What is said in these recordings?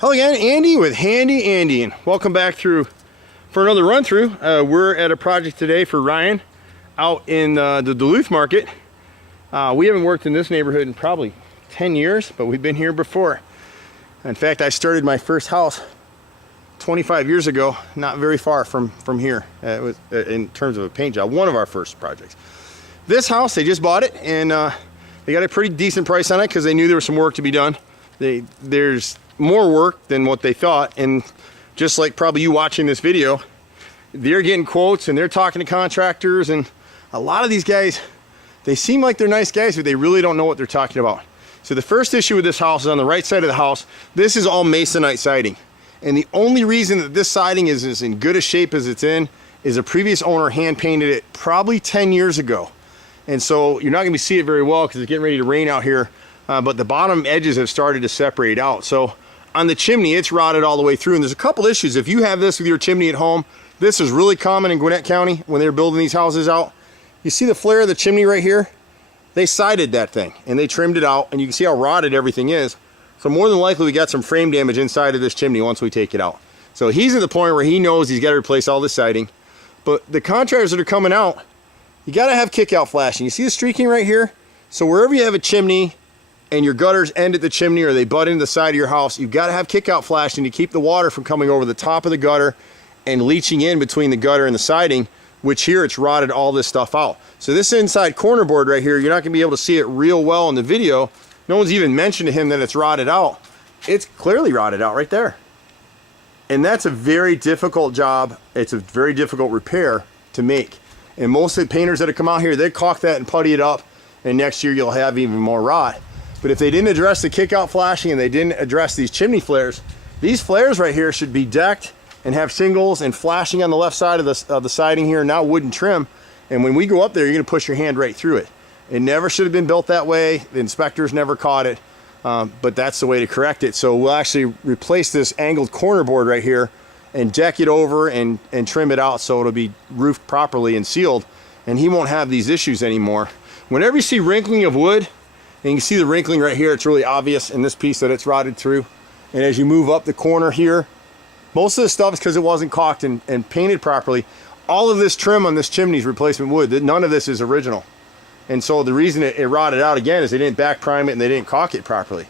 Hello again, Andy with Handy Andy, and welcome back for another run through. We're at a project today for Ryan out in the Duluth market. We haven't worked in this neighborhood in probably 10 years, but we've been here before. In fact, I started my first house 25 years ago, not very far from here. It was in terms of a paint job, one of our first projects. This house, they just bought it, and they got a pretty decent price on it because they knew there was some work to be done. There's more work than what they thought, and just like probably you watching this video, they're getting quotes and they're talking to contractors, and a lot of these guys, they seem like they're nice guys, but they really don't know what they're talking about. So the first issue with this house is on the right side of the house. This is all masonite siding, and the only reason that this siding is as in good a shape as it's in is a previous owner hand painted it probably 10 years ago, and so you're not going to see it very well because it's getting ready to rain out here, but the bottom edges have started to separate out. So on the chimney, it's rotted all the way through, and there's a couple issues. If you have this with your chimney at home, this is really common in Gwinnett County when they're building these houses out. You see the flare of the chimney right here? They sided that thing and they trimmed it out, and you can see how rotted everything is. So more than likely we got some frame damage inside of this chimney once we take it out. So he's at the point where he knows he's got to replace all this siding. But the contractors that are coming out, you got to have kick-out flashing. You see the streaking right here? So wherever you have a chimney and your gutters end at the chimney or they butt into the side of your house, you've got to have kick-out flashing to keep the water from coming over the top of the gutter and leaching in between the gutter and the siding, which here it's rotted all this stuff out. So this inside corner board right here, you're not going to be able to see it real well in the video. No one's even mentioned to him that it's rotted out. It's clearly rotted out right there. And that's a very difficult job. It's a very difficult repair to make. And most of the painters that have come out here, they caulk that and putty it up, and next year you'll have even more rot. But if they didn't address the kick-out flashing and they didn't address these chimney flares, these flares right here should be decked and have shingles and flashing on the left side of the siding here, not wooden trim. And when we go up there, you're going to push your hand right through it. It never should have been built that way. The inspectors never caught it, but that's the way to correct it. So we'll actually replace this angled corner board right here and deck it over and trim it out so it'll be roofed properly and sealed, and he won't have these issues anymore. Whenever you see wrinkling of wood, and you can see the wrinkling right here, it's really obvious in this piece that it's rotted through. And as you move up the corner here, most of the stuff is because it wasn't caulked and painted properly. All of this trim on this chimney is replacement wood. None of this is original. And so the reason it rotted out again is they didn't back prime it and they didn't caulk it properly.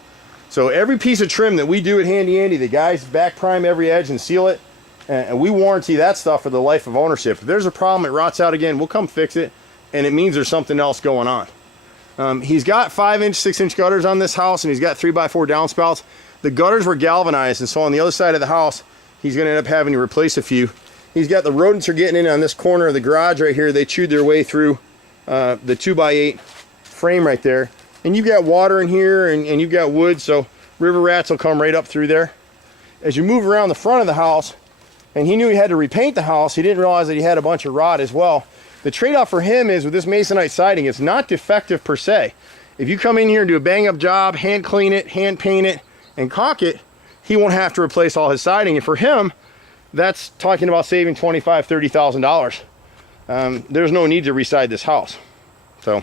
So every piece of trim that we do at Handy Andy, the guys back prime every edge and seal it. And we warranty that stuff for the life of ownership. If there's a problem, it rots out again, we'll come fix it. And it means there's something else going on. He's got 5-inch, 6-inch gutters on this house, and he's got 3x4 downspouts. The gutters were galvanized, and so on the other side of the house, he's going to end up having to replace a few. He's got the rodents are getting in on this corner of the garage right here. They chewed their way through the 2x8 frame right there. And you've got water in here, and you've got wood, so river rats will come right up through there. As you move around the front of the house, and he knew he had to repaint the house, he didn't realize that he had a bunch of rot as well. The trade-off for him is with this masonite siding, it's not defective per se. If you come in here and do a bang-up job, hand clean it, hand paint it, and caulk it, he won't have to replace all his siding. And for him, that's talking about saving $25,000, $30,000. There's no need to reside this house. So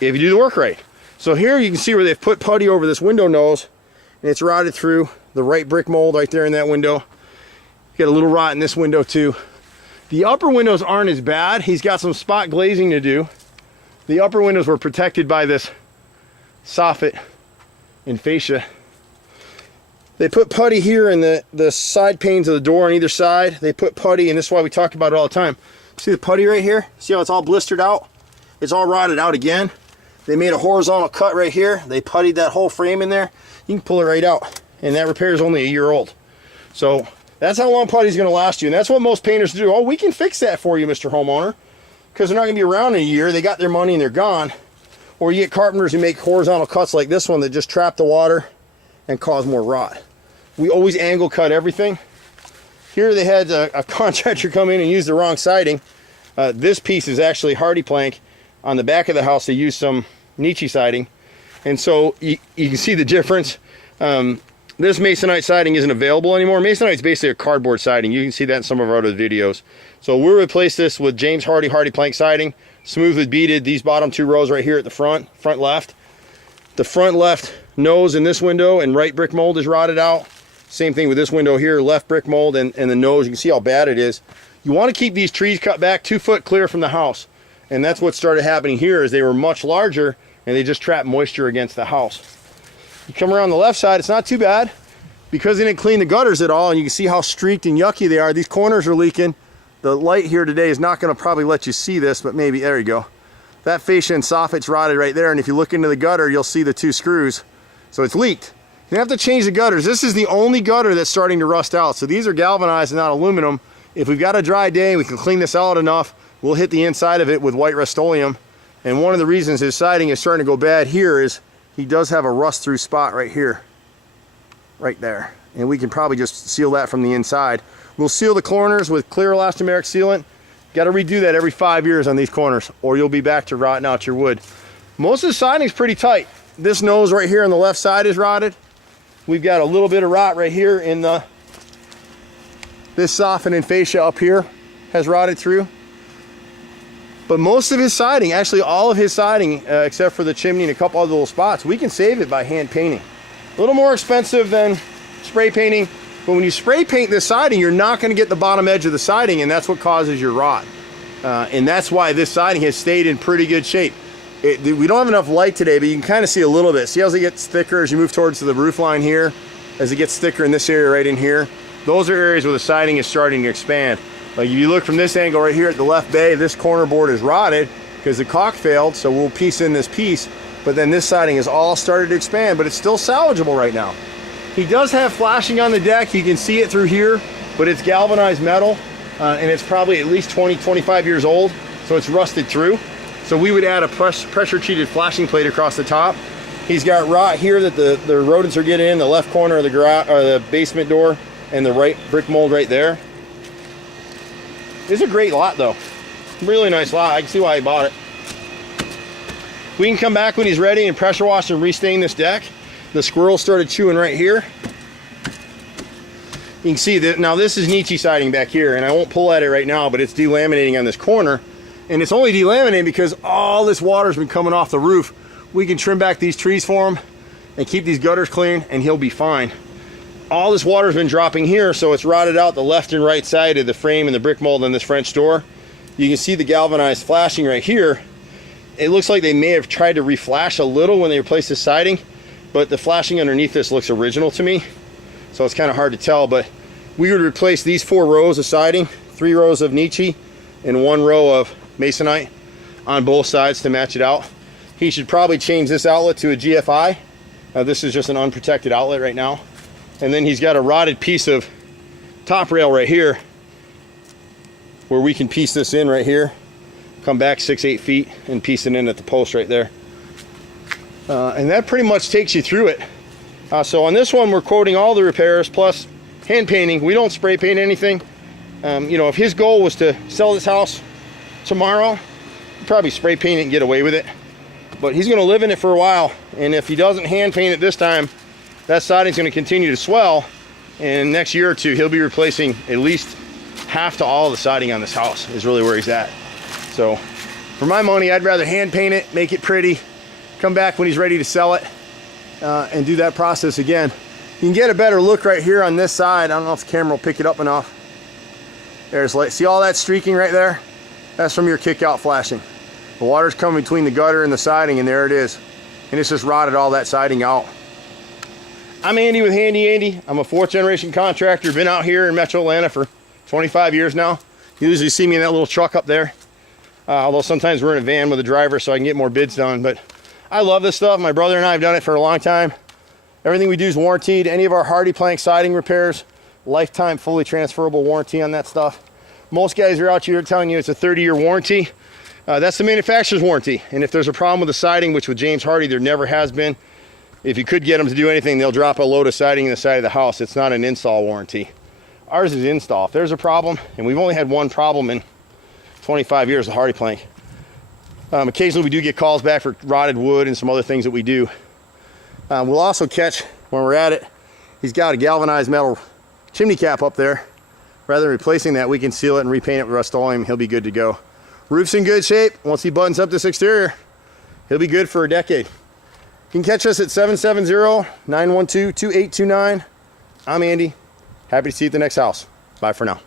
if you do the work right. So here you can see where they've put putty over this window nose, and it's rotted through the right brick mold right there in that window. You got a little rot in this window too. The upper windows aren't as bad. He's got some spot glazing to do. The upper windows were protected by this soffit and fascia. They put putty here in the side panes of the door on either side. They put putty, and this is why we talk about it all the time. See the putty right here? See how it's all blistered out? It's all rotted out again. They made a horizontal cut right here. They puttied that whole frame in there. You can pull it right out. And that repair is only a year old. So that's how long putty's going to last you, and that's what most painters do. Oh, we can fix that for you, Mr. Homeowner, because they're not going to be around in a year. They got their money and they're gone. Or you get carpenters who make horizontal cuts like this one that just trap the water and cause more rot. We always angle cut everything. Here they had a contractor come in and use the wrong siding. This piece is actually hardy plank. On the back of the house they used some Nietzsche siding, and so you can see the difference. This masonite siding isn't available anymore. Masonite is basically a cardboard siding. You can see that in some of our other videos. So we'll replace this with James Hardy plank siding, smoothly beaded. These bottom two rows right here at the front left. The front left nose in this window and right brick mold is rotted out. Same thing with this window here, left brick mold and the nose. You can see how bad it is. You want to keep these trees cut back 2 foot clear from the house. And that's what started happening here, is they were much larger and they just trapped moisture against the house. You come around the left side, it's not too bad because they didn't clean the gutters at all, and you can see how streaked and yucky they are. These corners are leaking. The light here today is not going to probably let you see this, but maybe, there you go. That fascia and soffit's rotted right there, and if you look into the gutter, you'll see the 2 screws. So it's leaked. You have to change the gutters. This is the only gutter that's starting to rust out. So these are galvanized and not aluminum. If we've got a dry day and we can clean this out enough, we'll hit the inside of it with white Rust-Oleum. And one of the reasons his siding is starting to go bad here is he does have a rust through spot right here, right there. And we can probably just seal that from the inside. We'll seal the corners with clear elastomeric sealant. Got to redo that every 5 years on these corners, or you'll be back to rotting out your wood. Most of the siding's pretty tight. This nose right here on the left side is rotted. We've got a little bit of rot right here in this soffit and fascia up here has rotted through. But most of his siding, actually all of his siding, except for the chimney and a couple other little spots, we can save it by hand painting. A little more expensive than spray painting. But when you spray paint this siding, you're not going to get the bottom edge of the siding, and that's what causes your rot. And that's why this siding has stayed in pretty good shape. We don't have enough light today, but you can kind of see a little bit. See how it gets thicker as you move towards the roof line here? As it gets thicker in this area right in here. Those are areas where the siding is starting to expand. Like if you look from this angle right here at the left bay, this corner board is rotted because the caulk failed, so we'll piece in this piece. But then this siding has all started to expand, but it's still salvageable right now. He does have flashing on the deck. You can see it through here, but it's galvanized metal, and it's probably at least 20, 25 years old, so it's rusted through. So we would add a pressure-treated flashing plate across the top. He's got rot here that the rodents are getting in, the left corner of the garage, or the basement door, and the right brick mold right there. It's a great lot, though. Really nice lot. I can see why he bought it. We can come back when he's ready and pressure wash and restain this deck. The squirrel started chewing right here. You can see that now this is Nietzsche siding back here, and I won't pull at it right now, but it's delaminating on this corner. And it's only delaminating because all this water's been coming off the roof. We can trim back these trees for him and keep these gutters clean, and he'll be fine. All this water's been dropping here, so it's rotted out the left and right side of the frame and the brick mold on this French door. You can see the galvanized flashing right here. It looks like they may have tried to reflash a little when they replaced the siding, but the flashing underneath this looks original to me, so it's kind of hard to tell. But we would replace these 4 rows of siding, 3 rows of Nietzsche and 1 row of masonite on both sides to match it out. He should probably change this outlet to a GFI. This is just an unprotected outlet right now. And then he's got a rotted piece of top rail right here where we can piece this in right here, come back 6-8 feet and piece it in at the post right there. And that pretty much takes you through it. So on this one, we're quoting all the repairs plus hand painting. We don't spray paint anything. You know, if his goal was to sell this house tomorrow, he'd probably spray paint it and get away with it. But he's going to live in it for a while. And if he doesn't hand paint it this time, that siding's going to continue to swell. And next year or two, he'll be replacing at least half to all of the siding on this house is really where he's at. So for my money, I'd rather hand paint it, make it pretty, come back when he's ready to sell it, and do that process again. You can get a better look right here on this side. I don't know if the camera will pick it up enough. There's like, see all that streaking right there? That's from your kick out flashing. The water's coming between the gutter and the siding, and there it is. And it's just rotted all that siding out. I'm Andy with Handy Andy. I'm a 4th generation contractor. Been out here in Metro Atlanta for 25 years now. You usually see me in that little truck up there. Although sometimes we're in a van with a driver so I can get more bids done. But I love this stuff. My brother and I have done it for a long time. Everything we do is warranted. Any of our hardy plank siding repairs, lifetime fully transferable warranty on that stuff. Most guys are out here telling you it's a 30-year warranty. That's the manufacturer's warranty. And if there's a problem with the siding, which with James Hardy there never has been, if you could get them to do anything, they'll drop a load of siding in the side of the house. It's not an install warranty. Ours is install. If there's a problem, and we've only had one problem in 25 years of hardy plank. Occasionally we do get calls back for rotted wood and some other things that we do. We'll also catch, when we're at it, he's got a galvanized metal chimney cap up there. Rather than replacing that, we can seal it and repaint it with Rust-Oleum. He'll be good to go. Roof's in good shape. Once he buttons up this exterior, he'll be good for a decade. You can catch us at 770-912-2829. I'm Andy. Happy to see you at the next house. Bye for now.